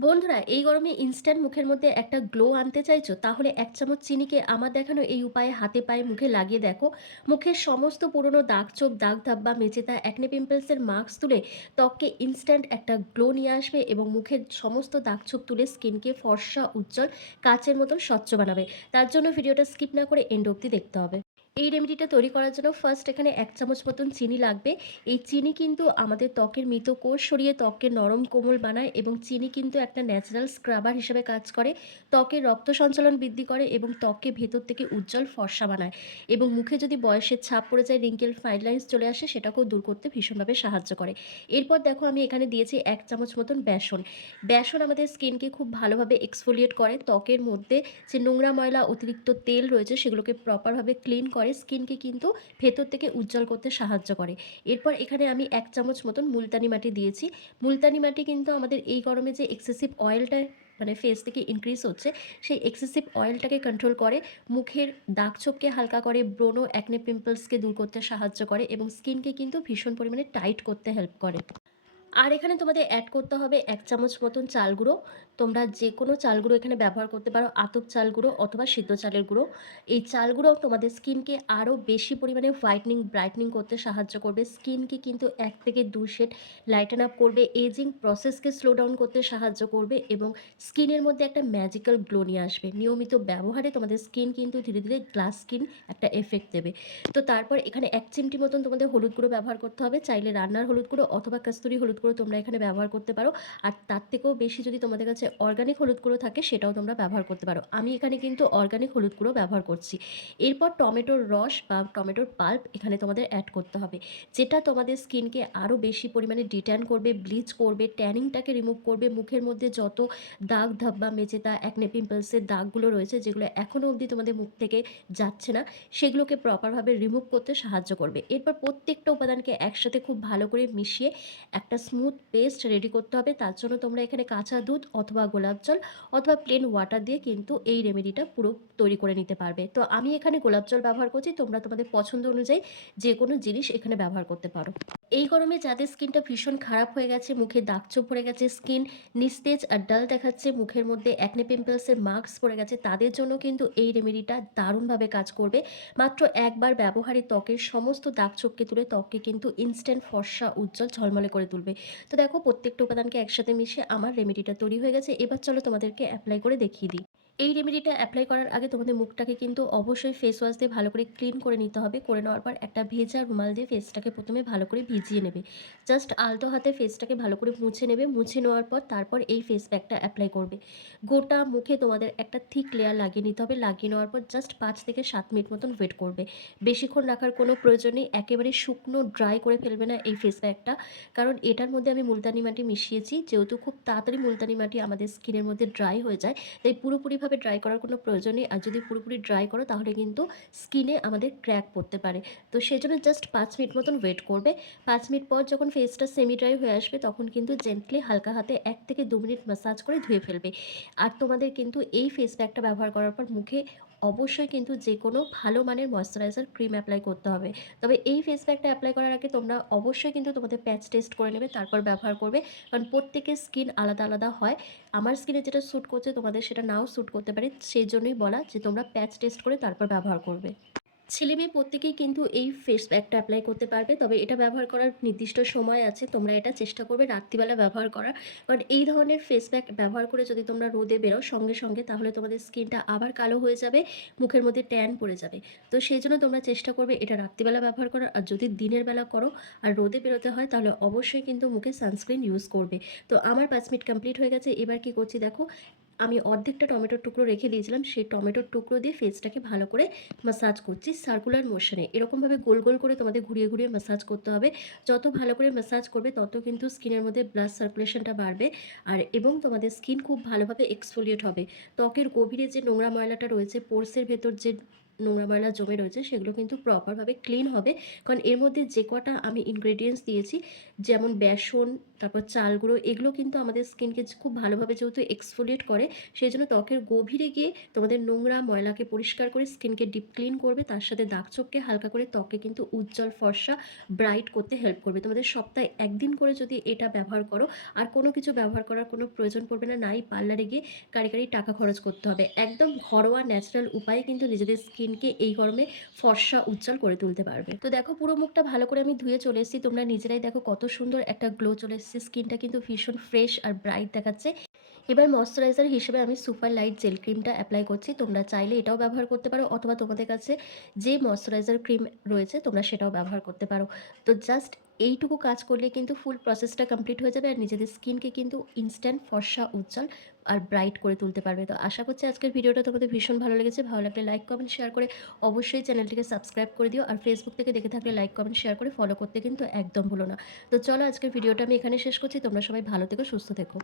বন্ধুরা, এই গরমে ইনস্ট্যান্ট মুখের মধ্যে একটা গ্লো আনতে চাইছো? তাহলে ১ চামচ চিনিকে আমার দেখানো এই উপায়ে হাতে পায়ে মুখে লাগিয়ে দেখো। মুখের সমস্ত পুরনো দাগ-ছোপ, দাগ-ধব্বা, মেচেদা, অ্যাকনে পিম্পলস এর মাস্ক তুলে ত্বককে ইনস্ট্যান্ট একটা গ্লো নিয়ে আসবে এবং মুখের সমস্ত দাগ-ছোপ তুলে স্কিনকে ফর্সা, উজ্জ্বল, কাচের মতন স্বচ্ছ বানাবে। তার জন্য ভিডিওটা স্কিপ না করে এন্ড অব্দি দেখতে হবে। এই রেমেডিটা তৈরি করার জন্য ফার্স্ট এখানে ১ চামচ মতন চিনি লাগবে। এই চিনি কিন্তু আমাদের ত্বকের মৃত কোষ সরিয়ে ত্বককে নরম কোমল বানায় এবং চিনি কিন্তু একটা ন্যাচারাল স্ক্রাবার হিসেবে কাজ করে। ত্বকের রক্ত সঞ্চালন বৃদ্ধি করে এবং ত্বককে ভেতর থেকে উজ্জ্বল ফর্সা বানায় এবং মুখে যদি বয়সের ছাপ পড়ে যায়, রিঙ্কেল, ফাইন লাইনস চলে আসে, সেটাকেও দূর করতে ভীষণভাবে সাহায্য করে। এরপর দেখো আমি এখানে দিয়েছি ১ চামচ মতন বেসন। বেসন আমাদের স্কিনকে খুব ভালোভাবে এক্সফোলিয়েট করে। ত্বকের মধ্যে যে নোংরা, ময়লা, অতিরিক্ত তেল রয়েছে সেগুলোকে প্রপারভাবে ক্লিন করে। স্কিনকে কিন্তু ভেতর থেকে উজ্জ্বল করতে সাহায্য করে। এরপর এখানে আমি ১ চামচ মতন মুলতানি মাটি দিয়েছি। মুলতানি মাটি কিন্তু আমাদের এই গরমে যে এক্সেসিভ অয়েলটা মানে ফেস থেকে ইনক্রিজ হচ্ছে, সেই এক্সেসিভ অয়েলটাকে কন্ট্রোল করে, মুখের দাগ-ছোপকে হালকা করে, ব্রণ, অ্যাকনে পিম্পলসকে দূর করতে সাহায্য করে এবং স্কিনকে কিন্তু ভীষণ পরিমাণে টাইট করতে হেল্প করে। আর এখানে তোমাদের অ্যাড করতে হবে ১ চামচ মতন চাল গুঁড়ো। তোমরা যেকোনো চাল গুঁড়ো এখানে ব্যবহার করতে পারো, আতপ চাল গুঁড়ো অথবা সিদ্ধ চালের গুঁড়ো। এই চাল গুঁড়ো তোমাদের স্কিনকে আরও বেশি পরিমাণে হোয়াইটেনিং, ব্রাইটেনিং করতে সাহায্য করবে। স্কিনকে কিন্তু ১ থেকে ২ শেড লাইটেন আপ করবে, এজিং প্রসেসকে স্লো ডাউন করতে সাহায্য করবে এবং স্কিনের মধ্যে একটা ম্যাজিক্যাল গ্লো নিয়ে আসবে। নিয়মিত ব্যবহারে তোমাদের স্কিন কিন্তু ধীরে, ধীরে গ্লাস স্কিন একটা এফেক্ট দেবে। তো তারপর এখানে ১ চিমটি মতন তোমাদের হলুদ গুঁড়ো ব্যবহার করতে হবে। চাইলে রান্নার হলুদ গুঁড়ো অথবা কস্তুরি হলুদ গুঁড়ো তোমরা এখানে ব্যবহার করতে পারো। আর তার থেকেও বেশি যদি তোমাদের কাছে অর্গানিক হলুদ গুঁড়ো থাকে সেটাও তোমরা ব্যবহার করতে পারো। আমি এখানে কিন্তু অর্গানিক হলুদ গুঁড়ো ব্যবহার করছি। এরপর টমেটোর রস বা টমেটোর পাল্প এখানে তোমাদের অ্যাড করতে হবে। যেটা তোমাদের স্কিনকে আরও বেশি পরিমাণে ডিট্যান করবে, ব্লিচ করবে, ট্যানিংটাকে রিমুভ করবে। মুখের মধ্যে যত দাগ, ধব্বা, মেচেদা, অ্যাকনে পিম্পলসের দাগগুলো রয়েছে যেগুলো এখনও অবধি তোমাদের মুখ থেকে যাচ্ছে না, সেগুলোকে প্রপারভাবে রিমুভ করতে সাহায্য করবে। এরপর প্রত্যেকটা উপাদানকে একসাথে খুব ভালো করে মিশিয়ে একটা স্মুথ পেস্ট রেডি করতে হবে। তার জন্য তোমরা এখানে কাঁচা দুধ অথবা গোলাপ জল অথবা প্লেন ওয়াটার দিয়ে কিন্তু এই রেমেডিটা পুরো তৈরি করে নিতে পারবে। তো আমি এখানে গোলাপ জল ব্যবহার করছি, তোমরা তোমাদের পছন্দ অনুযায়ী যে কোনো জিনিস এখানে ব্যবহার করতে পারো। এই গরমে যাদের স্কিনটা ভীষণ খারাপ হয়ে গেছে, মুখে দাগ-ছোপ পড়ে গেছে, স্কিন নিস্তেজ আর ডাল দেখাচ্ছে, মুখের মধ্যে অ্যাকনে পিম্পলসের মার্কস পড়ে গেছে, তাদের জন্য কিন্তু এই রেমেডিটা দারুণভাবে কাজ করবে। মাত্র একবার ব্যবহারে ত্বকের সমস্ত দাগ-ছোপকে তুলে ত্বককে কিন্তু ইনস্ট্যান্ট ফর্সা, উজ্জ্বল, ঝলমলে করে তুলবে। তো দেখো প্রত্যেকটা উপাদানকে একসাথে মিশিয়ে আমার রেমেডিটা তৈরি হয়ে গেছে। এবার চলো তোমাদেরকে এপ্লাই করে দেখিয়ে দিই। এই রেমেডিটা এপ্লাই করার আগে তোমাদের মুখটাকে কিন্তু অবশ্যই ফেস ওয়াশ দিয়ে ভালো করে ক্লিন করে নিতে হবে। করে নেওয়ার পর একটা ভেজা রুমাল দিয়ে ফেসটাকে প্রথমে ভালো করে ভিজিয়ে নেবে। জাস্ট আলতো হাতে ফেসটাকে ভালো করে মুছে নেবে। মুছে নেওয়ার পর তারপর এই ফেস প্যাকটা এপ্লাই করবে। গোটা মুখে তোমাদের একটা থিক লেয়ার লাগিয়ে নিতে হবে। লাগিয়ে নেওয়ার পর জাস্ট ৫ থেকে ৭ মিনিট মতন ওয়েট করবে। বেশিক্ষণ রাখার কোনো প্রয়োজন নেই। একেবারে শুকনো ড্রাই করে ফেলবে না এই ফেস প্যাকটা। কারণ এটার মধ্যে আমি মুলতানি মাটি মিশিয়েছি। যেহেতু খুব তাড়াতাড়ি মুলতানি মাটি আমাদের স্কিনের মধ্যে ড্রাই হয়ে যায়, তাই পুরোপুরিভাবে ড্রাই করার কোনো প্রয়োজন নেই। আর যদি পুরোপুরি ড্রাই করো তাহলে কিন্তু স্কিনে আমাদের ক্র্যাক পড়তে পারে। তো সেজন্য জাস্ট ৫ মিনিট মতন ওয়েট করবে। ৫ মিনিট পর যখন ফেসটা সেমি ড্রাই হয়ে আসবে তখন কিন্তু জেন্টলি হালকা হাতে ১ থেকে ২ মিনিট ম্যাসাজ করে ধুয়ে ফেলবে। আর তোমাদের কিন্তু এই ফেস প্যাকটা ব্যবহার করার পর মুখে অবশ্যই কিন্তু যেকোনো ভালো মানের ময়েশ্চারাইজার ক্রিম এপ্লাই করতে হবে। তবে এই ফেস প্যাকটা এপ্লাই করার আগে তোমরা অবশ্যই কিন্তু তোমাদের প্যাচ টেস্ট করে নেবে, তারপর ব্যবহার করবে। কারণ প্রত্যেকের স্কিন আলাদা, আলাদা হয়। আমার স্কিনে যেটা স্যুট করছে তোমাদের সেটা নাও স্যুট করতে পারে। সেইজন্যই বলা যে তোমরা প্যাচ টেস্ট করে তারপর ব্যবহার করবে। ছেলে-মেয়ে প্রত্যেকেই কিন্তু এই ফেস প্যাকটা এপ্লাই করতে পারবে। তবে এটা ব্যবহার করার নির্দিষ্ট সময় আছে। তোমরা এটা চেষ্টা করবে রাত্রিবেলা ব্যবহার করার। কারণ এই ধরনের ফেস প্যাক ব্যবহার করে যদি তোমরা রোদে বেরো সঙ্গে, সঙ্গে তাহলে তোমাদের স্কিনটা আবার কালো হয়ে যাবে, মুখের মধ্যে ট্যান পড়ে যাবে। তো সেজন্য তোমরা চেষ্টা করবে এটা রাত্রিবেলা ব্যবহার করার। আর যদি দিনের বেলা করো আর রোদে বেরোতে হয় তাহলে অবশ্যই কিন্তু মুখে সানস্ক্রিন ইউজ করবে। তো আমার ৫ মিনিট কমপ্লিট হয়ে গেছে। এবার কি করছি দেখো, আমি অর্ধেকটা টমেটোর টুকরো রেখে দিয়েছিলাম। সেই টমেটোর টুকরো দিয়ে ফেসটাকে ভালো করে ম্যাসাজ করছি সার্কুলার মোশনে। এরকমভাবে গোল, গোল করে তোমাদের ঘুরিয়ে, ঘুরিয়ে ম্যাসাজ করতে হবে। যত ভালো করে ম্যাসাজ করবে তত কিন্তু স্কিনের মধ্যে ব্লাড সার্কুলেশনটা বাড়বে আর এবং তোমাদের স্কিন খুব ভালোভাবে এক্সফোলিয়েট হবে। ত্বকের গভীরে যে নোংরা ময়লাটা রয়েছে, পোরসের ভেতর যে নোংরা ময়লা জমে রয়েছে সেগুলো কিন্তু প্রপারভাবে ক্লিন হবে। কারণ এর মধ্যে যে কটা আমি ইনগ্রেডিয়েন্টস দিয়েছি, যেমন বেসন, তারপর চাল গুঁড়ো, এগুলো কিন্তু আমাদের স্কিনকে খুব ভালোভাবে যেহেতু এক্সফোলিয়েট করে, সেজন্য ত্বকের গভীরে গিয়ে তোমাদের নোংরা ময়লাকে পরিষ্কার করে স্কিনকে ডিপ ক্লিন করবে। তার সাথে দাগ ছোপকে হালকা করে ত্বককে কিন্তু উজ্জ্বল, ফর্সা, ব্রাইট করতে হেল্প করবে। তোমাদের সপ্তাহে ১ দিন করে যদি এটা ব্যবহার করো, আর কোনো কিছু ব্যবহার করার কোনো প্রয়োজন পড়বে না। নাই পার্লারে গিয়ে কাড়ি টাকা খরচ করতে হবে। একদম ঘরোয়া ন্যাচারাল উপায়ে কিন্তু নিজেদের স্কিনকে এই গরমে ফর্সা, উজ্জ্বল করে তুলতে পারবে। তো দেখো পুরো মুখটা ভালো করে আমি ধুয়ে চলে এসেছি। তোমরা নিজেরাই দেখো কত সুন্দর একটা গ্লো চলে এসেছে। স্কিনটা কিন্তু ভীষণ ফ্রেশ আর ব্রাইট দেখাচ্ছে। এবার ময়েশ্চারাইজার হিসেবে আমি সুপার লাইট জেল ক্রিমটা অ্যাপ্লাই করছি। তোমরা চাইলে এটাও ব্যবহার করতে পারো, অথবা তোমাদের কাছে যে ময়েশ্চারাইজার ক্রিম রয়েছে তোমরা সেটাও ব্যবহার করতে পারো। তো জাস্ট এইটুকু কাজ করলে কিন্তু ফুল প্রসেসটা কমপ্লিট হয়ে যাবে, আর নিজেদের স্কিনকে কিন্তু ইনস্ট্যান্ট ফর্সা, উজ্জ্বল আর ব্রাইট করে তুলতে পারবে। তো আশা করছি আজকের ভিডিওটা তোমাদের ভীষণ ভালো লেগেছে। ভালো লাগলে লাইক, কমেন্ট, শেয়ার করে অবশ্যই চ্যানেলটিকে সাবস্ক্রাইব করে দিও। আর ফেসবুক থেকে দেখে থাকলে লাইক, কমেন্ট, শেয়ার করে ফলো করতে কিন্তু একদম ভুলো না। তো চলো আজকের ভিডিওটা আমি এখানে শেষ করছি। তোমরা সবাই ভালো থেকো, সুস্থ থেকো।